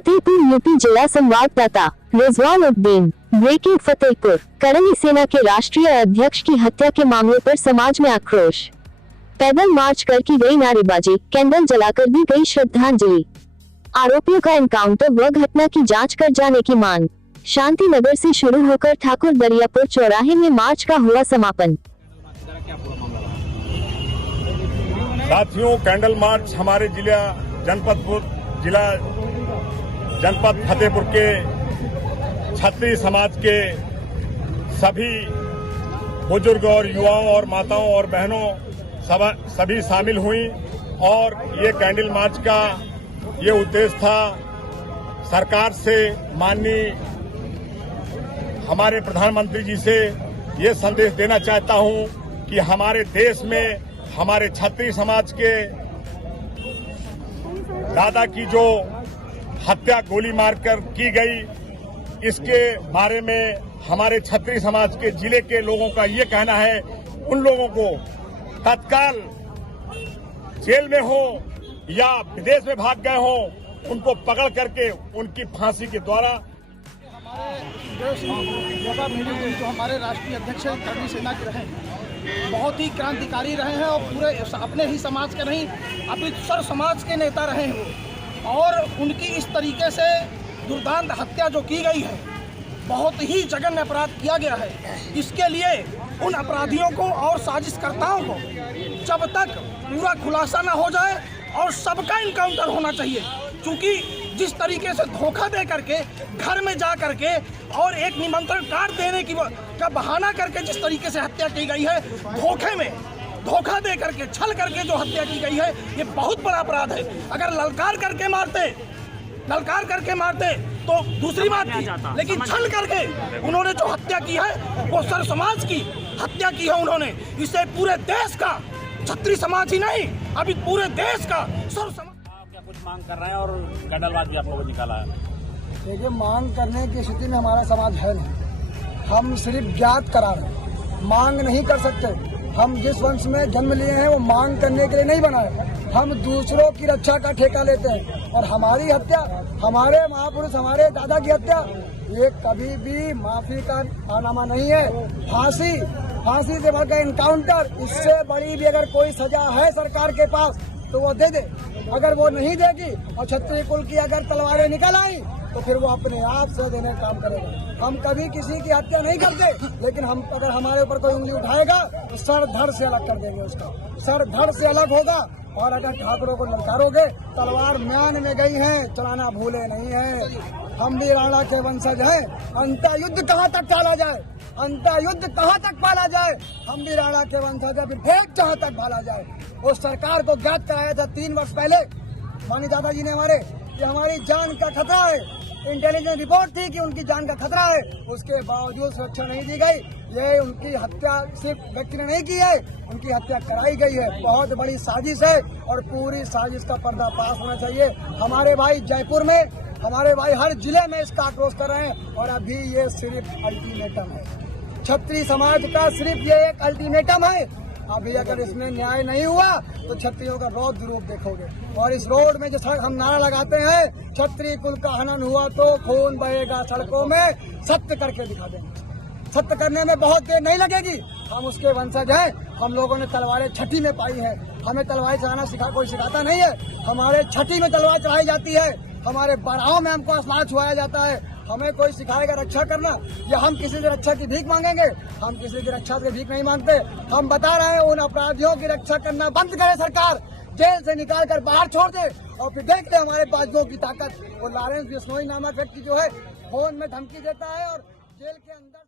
Fatehpur UP जिला संवाददाता Rizwan Uddin. Breaking Fatehpur, करनी सेना के राष्ट्रीय अध्यक्ष की हत्या के मामले पर समाज में आक्रोश। पैदल मार्च कर की गई नारेबाजी, कैंडल जलाकर दी गई श्रद्धांजलि। आरोपियों का एनकाउंटर व घटना की जांच कर जाने की मांग। शांति नगर से शुरू होकर ठाकुर दरियापुर चौराहे में मार्च का हुआ समापन। साथियों, कैंडल मार्च हमारे जनपद फतेहपुर के छत्री समाज के सभी बुजुर्ग और युवाओं और माताओं और बहनों सभी शामिल हुई और ये कैंडल मार्च का ये उद्देश्य था सरकार से, माननीय हमारे प्रधानमंत्री जी से ये संदेश देना चाहता हूं कि हमारे देश में हमारे छत्री समाज के दादा की जो हत्या गोली मारकर की गई, इसके बारे में हमारे छत्री समाज के जिले के लोगों का ये कहना है, उन लोगों को तत्काल जेल में हो या विदेश में भाग गए हो, उनको पकड़ करके उनकी फांसी के द्वारा। जो हमारे राष्ट्रीय अध्यक्ष करनी सेना के रहे, बहुत ही क्रांतिकारी रहे हैं और पूरे अपने ही समाज के नहीं, अमृतसर समाज के नेता रहे हैं वो। और उनकी इस तरीके से दुर्दांत हत्या जो की गई है, बहुत ही जघन्य अपराध किया गया है। इसके लिए उन अपराधियों को और साजिशकर्ताओं को जब तक पूरा खुलासा ना हो जाए और सबका इनकाउंटर होना चाहिए, क्योंकि जिस तरीके से धोखा दे करके घर में जा करके और एक निमंत्रण कार्ड देने का बहाना करके जिस तरीके से हत्या की गई है, धोखा दे करके, छल करके जो हत्या की गई है, ये बहुत बड़ा अपराध है। अगर ललकार करके मारते तो दूसरी बात थी, लेकिन छल करके उन्होंने जो हत्या की है वो सर समाज की हत्या की है उन्होंने। इसे पूरे देश का, छत्री समाज ही नहीं, अभी पूरे देश का सर समाज कुछ मांग कर रहे हैं और कैंडलबाज भी आप लोगों ने निकाला है। देखिए, मांग करने की स्थिति में हमारा समाज है नहीं। हम सिर्फ ज्ञात करा रहे हैं, मांग नहीं कर सकते। हम जिस वंश में जन्म लिए हैं वो मांग करने के लिए नहीं बनाए। हम दूसरों की रक्षा का ठेका लेते हैं और हमारी हत्या, हमारे महापुरुष, हमारे दादा की हत्या, ये कभी भी माफी का पानामा नहीं है। फांसी से बढ़कर एनकाउंटर, इससे बड़ी भी अगर कोई सजा है सरकार के पास तो वो दे दे। अगर वो नहीं देगी और क्षत्रिय कुल की अगर तलवारें निकल आई तो फिर वो अपने आप से देने का काम करेगा। हम कभी किसी की हत्या नहीं करते, लेकिन हम अगर हमारे ऊपर कोई उंगली उठाएगा तो सर धड़ से अलग कर देंगे, उसका सर धड़ से अलग होगा। और अगर ठाकुरों को ललकारोगे, तलवार म्यान में गई है, चलाना भूले नहीं है। हम भी राणा के वंशज हैं। अंतयुद्ध कहाँ तक टाला जाए, अंतयुद्ध कहाँ तक पाला जाए, हम भी राणा के वंशज हैं। विभेद जहाँ तक भाला जाए, उस सरकार को ज्ञात कराया था 3 वर्ष पहले माननीय दादाजी ने हमारे, कि हमारी जान का खतरा है। इंटेलिजेंस रिपोर्ट थी कि उनकी जान का खतरा है, उसके बावजूद सुरक्षा नहीं दी गई। ये उनकी हत्या सिर्फ व्यक्ति ने नहीं की है, उनकी हत्या कराई गई है। बहुत बड़ी साजिश है और पूरी साजिश का पर्दाफाश होना चाहिए। हमारे भाई जयपुर में, हमारे भाई हर जिले में इसका आक्रोश कर रहे हैं और अभी ये सिर्फ अल्टीमेटम है। छत्री समाज का सिर्फ ये एक अल्टीमेटम है। अभी अगर इसमें न्याय नहीं हुआ तो छत्रियों का रौद्र रूप देखोगे। और इस रोड में जो हम नारा लगाते हैं, छत्री कुल का हनन हुआ तो खून बहेगा सड़कों में, सत्य करके दिखा देंगे। सत्य करने में बहुत देर नहीं लगेगी। हम उसके वंशज हैं। हम लोगों ने तलवारें छठी में पाई है। हमें तलवार चलाना कोई सिखाता नहीं है। हमारे छठी में तलवार चढ़ाई जाती है, हमारे बड़ाओं में हमको आसमान छुआया जाता है। हमें कोई सिखाएगा रक्षा करना, या हम किसी से रक्षा की भीख मांगेंगे? हम किसी की रक्षा की भीख नहीं मांगते। हम बता रहे हैं, उन अपराधियों की रक्षा करना बंद करे सरकार, जेल से निकाल कर बाहर छोड़ दे और फिर देख ले हमारे बाजुओं की ताकत। वो लॉरेंस बिश्नोई नामक व्यक्ति जो है, फोन में धमकी देता है और जेल के अंदर